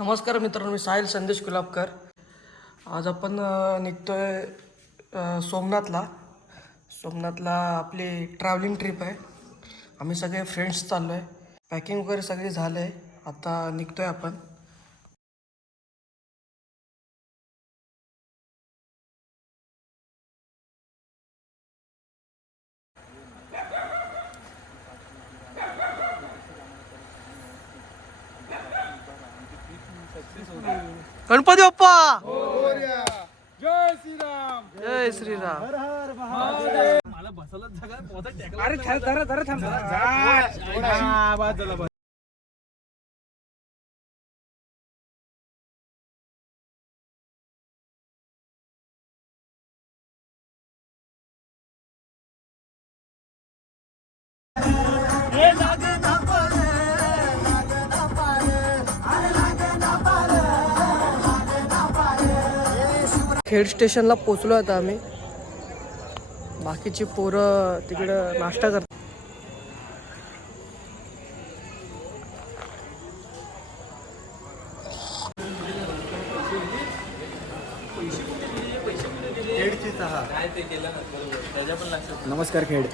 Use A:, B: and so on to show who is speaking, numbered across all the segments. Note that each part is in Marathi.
A: नमस्कार मित्रांनो मी साहिल संदेश गुलाबकर. आज आपण निघतो आहे सोमनाथला. सोमनाथला आपली ट्रॅव्हलिंग ट्रिप आहे. आम्ही सगळे फ्रेंड्स चाललो आहे पॅकिंग वगैरे सगळी झालं आहे आता निघतो आहे आपण. गणपती बाप्पा!
B: जय श्रीराम!
A: जय श्रीराम.
B: अरे जरा जरा थांब हा, बस झालं, बस.
A: खेड स्टेशनला पोचलो आता आम्ही. बाकीची पोरं तिकडं नाश्ता करतात.
B: नमस्कार खेड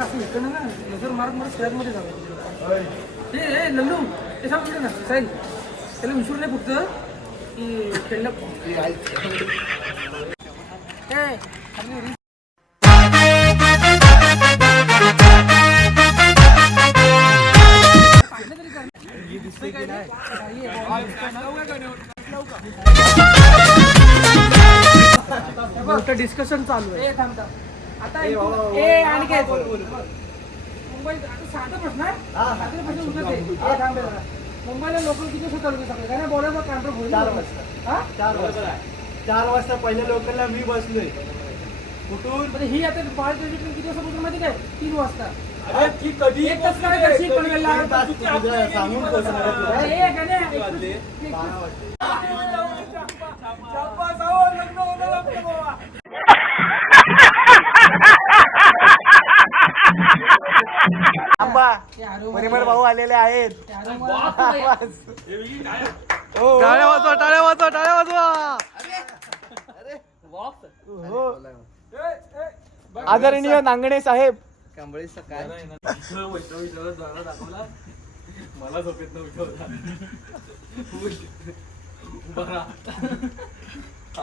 A: नजर मारत मारत फ्लॅटमध्ये जाऊ ते ए लल्लू ते सांग कुठे ना. साहिल त्याला विसरू नाही फक्त. डिस्कशन चालू आहे. आता ए आणि काय मुंबईत आता साधा प्रश्न आहे मुंबईला लोक किती वाजता चालू सकाळी काय बोलायचं होईल
C: चार वाजता.
A: हा?
C: चार वाजता चार वाजता पहिल्या लोकलला मी बसलोय कुठून
A: म्हणजे ही आता बाळ ट्रेन किती वाजता माहिती काय तीन वाजता
C: अरे ती कधी
A: एक तास काय
C: सांगून पोहोचणार आहे तुला.
A: ए, गण्या, एक तास- एक
C: बारा
A: तास-
C: वाजता. आंबा
A: ते आरो-
C: परिमळ भाऊ आलेले आहेत.
A: ते आरो- बस. टाळ्या वाजवा टाळ्या वाजवा टाळ्या वाजवा.
C: आदरणीय नांगणे साहेब.
B: मला झोपेत नव्हतं बरा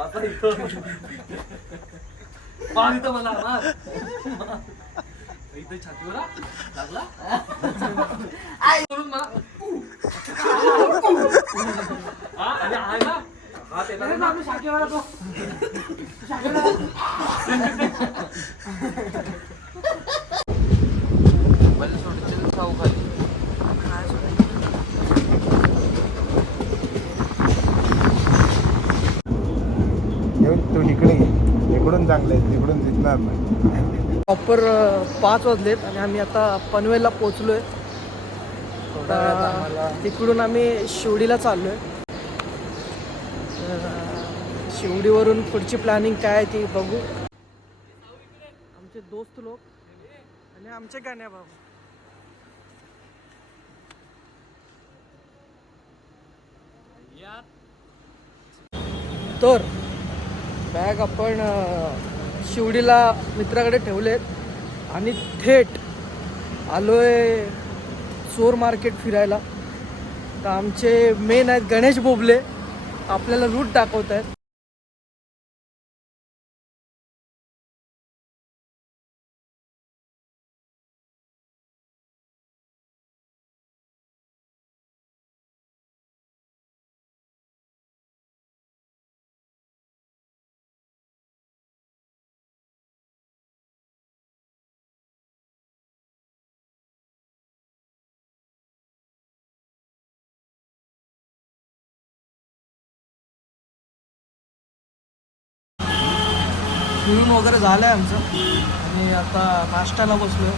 B: आता इथं. मला इथं छातीवर हा? लागला? करून मला हा आणि आहे ना? ना.
A: शाखेवाला तो.
C: इकडे इकडून चांगले तिकडून दिसणार नाही.
A: प्रॉपर पाच वाजलेत आणि आम्ही आता पनवेलला पोचलोय आता तिकडून आम्ही शिवडीला चाललोय. तर, शिवडीवरून पुढची प्लॅनिंग काय आहे ती बघू. आमचे दोस्त लोक आणि आमचे गाण्या बाबा तर बॅग आपण शिवडीला मित्राकडे ठेवलेत. आणि थेट आलोय चोर मार्केट फिरायला. तर आमचे मेन आहेत गणेश बोबले. आपल्याला रूट दाखवत आहेत फिरून वगैरे झालं आहे आमचं. आणि आता नाश्त्याला बसलो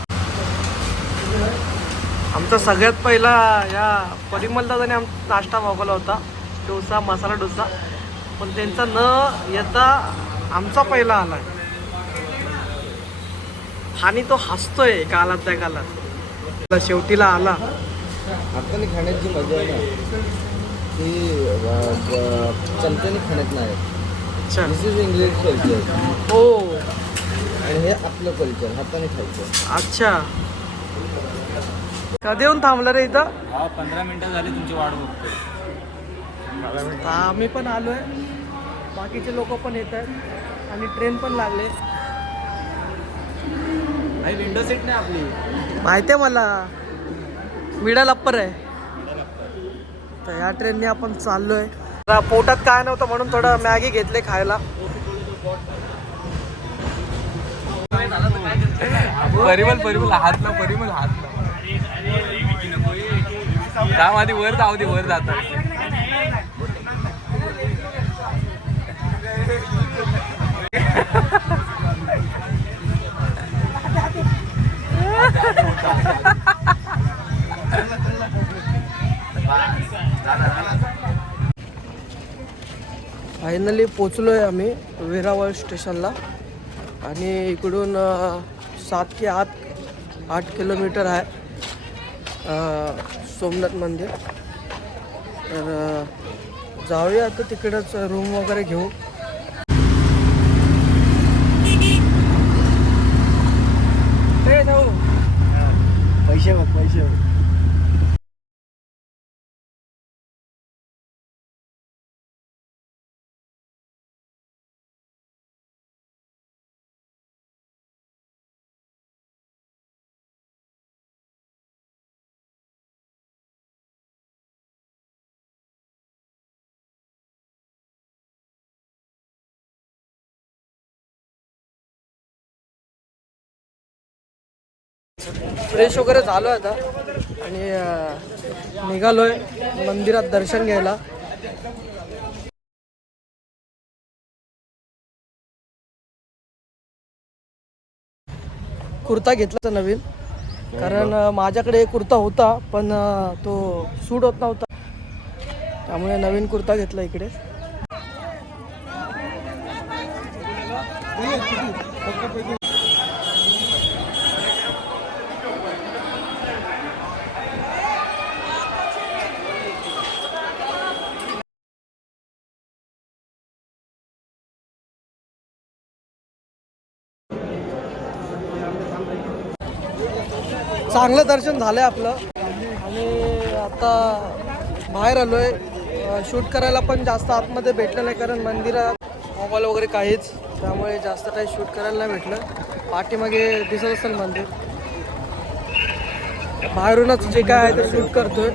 A: आमचा सगळ्यात पहिला या परिमल दादाने आम नाश्ता मागवला होता. डोसा मसाला डोसा. पण त्यांचा न येता आमचा पहिला आला आणि तो हसतोय गालात त्या गालात शेवटीला आला.
D: हाताने खाण्यात जी मजा आहे ना. ती चमच्याने खाण्यात नाही.
A: अच्छा
D: दिस इज इंग्लिश कल्चर
A: हो.
D: आणि हे आपलं कल्चर हाताने खायचं
A: अच्छा. कधी येऊन थांबलं रे इथं?
B: हा पंधरा मिनिटं झाली तुमची वाट बघतोय.
A: आम्ही पण आलो आहे बाकीचे लोक पण येत आहेत. आणि ट्रेन पण लागले.
B: आई विंडो सीट नाही आपली.
A: माहिती आहे मला. विडा लप्पर आहे. तर या ट्रेनने आपण चाललोय. जरा पोटात काय नव्हतं म्हणून थोडं मॅगी घेतले खायला.
B: परिमल परिमल हात ना परिमल हात ना काम आधी वर जाऊ दे वर जातात
A: फायनली पोचलो आहे आम्ही वेरावळ स्टेशनला. आणि इकडून सात की आठ आठ किलोमीटर आहे सोमनाथ मंदिर. तर जाऊया आता तिकडंच रूम वगैरे घेऊ ए, जाऊ.
C: पैसे बघ पैसे बघ
A: फ्रेश वगैरे झालो आता. आणि निघालोय मंदिरात दर्शन घ्यायला. कुर्ता घेतला नवीन. कारण माझ्याकडे एक कुर्ता होता पण तो सूट होत नव्हता. त्यामुळे नवीन कुर्ता घेतला इकडे. चांगलं दर्शन झालंय आपलं. आणि आता बाहेर आलोय. शूट करायला पण जास्त आतमध्ये भेटलं नाही कारण मंदिरात मोबाईल वगैरे काहीच. त्यामुळे जास्त काही शूट करायला नाही भेटलं. पाठीमागे दिसत असेल मंदिर. बाहेरूनच जे काय आहे ते शूट करतोय.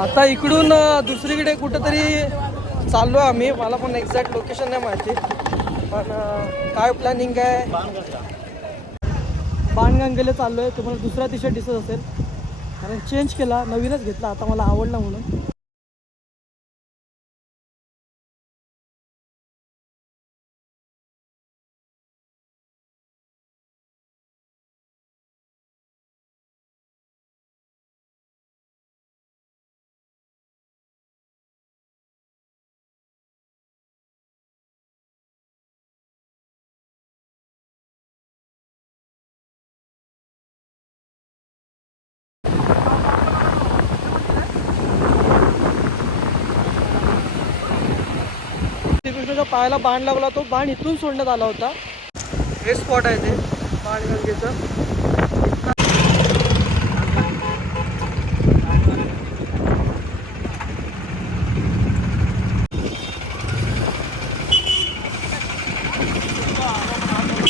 A: आता इकडून दुसरीकडे कुठंतरी चाललो आहे आम्ही. मला पण एक्झॅक्ट लोकेशन नाही माहिती. पण काय प्लॅनिंग आहे बाणगंगेला चाललो आहे तुम्हाला दुसरा टी शर्ट दिसत असेल. कारण चेंज केला. नवीनच घेतला. आता मला आवडला म्हणून. श्रीकृष्णाच्या पायाला बाण लागला तो बाण इथून सोडण्यात आला होता. हे स्पॉट आहे ते बाणगंगेचं.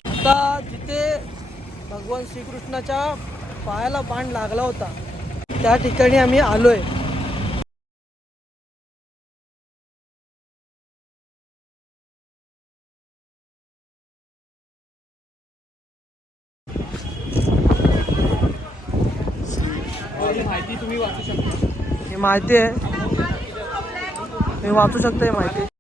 A: आता जिथे भगवान श्रीकृष्णाच्या पायाला बाण लागला होता त्या ठिकाणी आम्ही आलोय ही माहिती आहे. मी वाचू शकतो ही माहिती.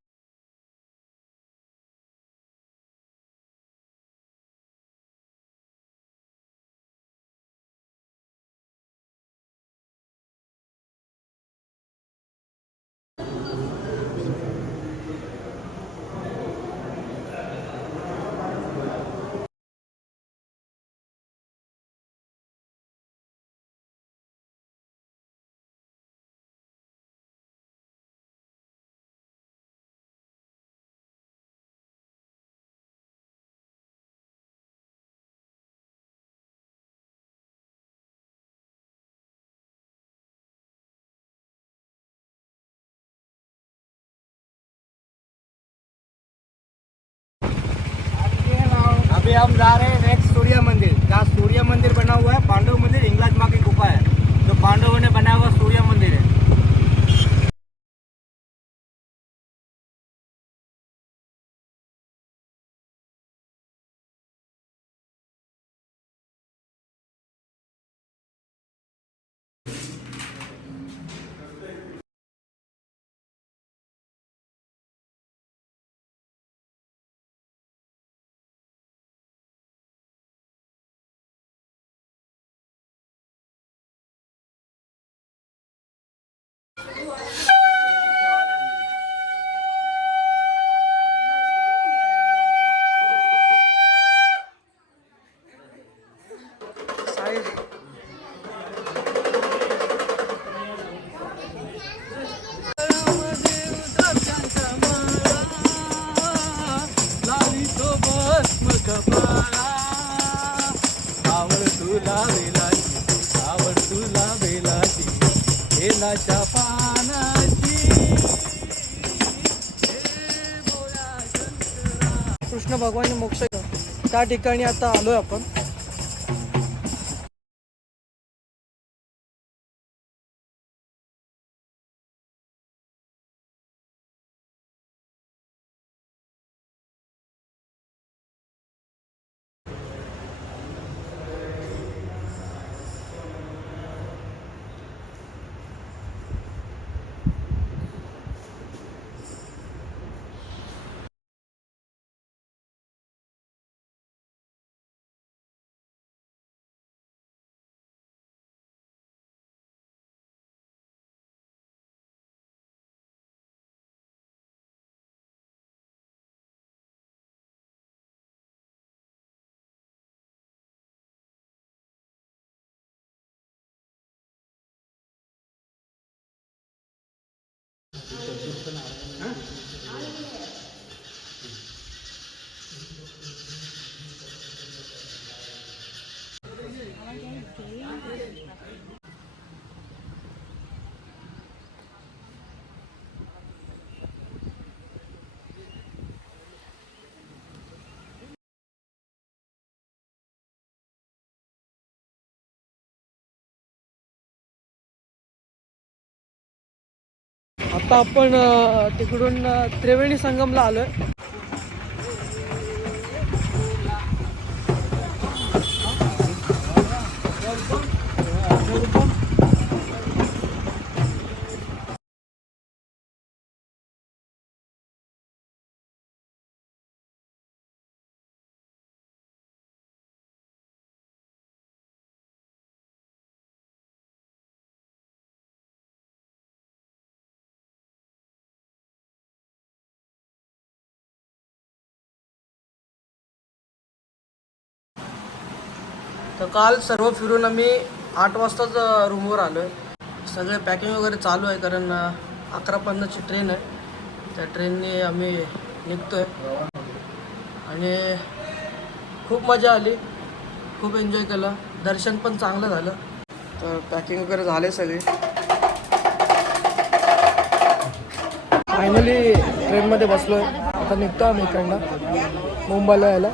B: हम जा रहे हैं नेक्स्ट सूर्य मंदिर। जहाँ सूर्य मंदिर बना हुआ है पांडव मंदिर हिंगलाज माँ की गुफा है। जो पांडवों ने बनाया हुआ सूर्य
A: त्या ठिकाणी आता आलोय आपण. आता आपण तिकडून त्रिवेणी संगमला आलोय. तर काल सर्व फिरून आम्ही आठ वाजताच रूमवर आलो आहे सगळे पॅकिंग वगैरे चालू आहे कारण अकरा पन्नासची ट्रेन आहे. त्या ट्रेनने आम्ही निघतो आहे आणि खूप मजा आली. खूप एन्जॉय केलं. दर्शन पण चांगलं झालं. तर पॅकिंग वगैरे झाले सगळे. फायनली ट्रेनमध्ये बसलो आहे आता निघतो आम्ही इकडनं. मुंबईला यायला.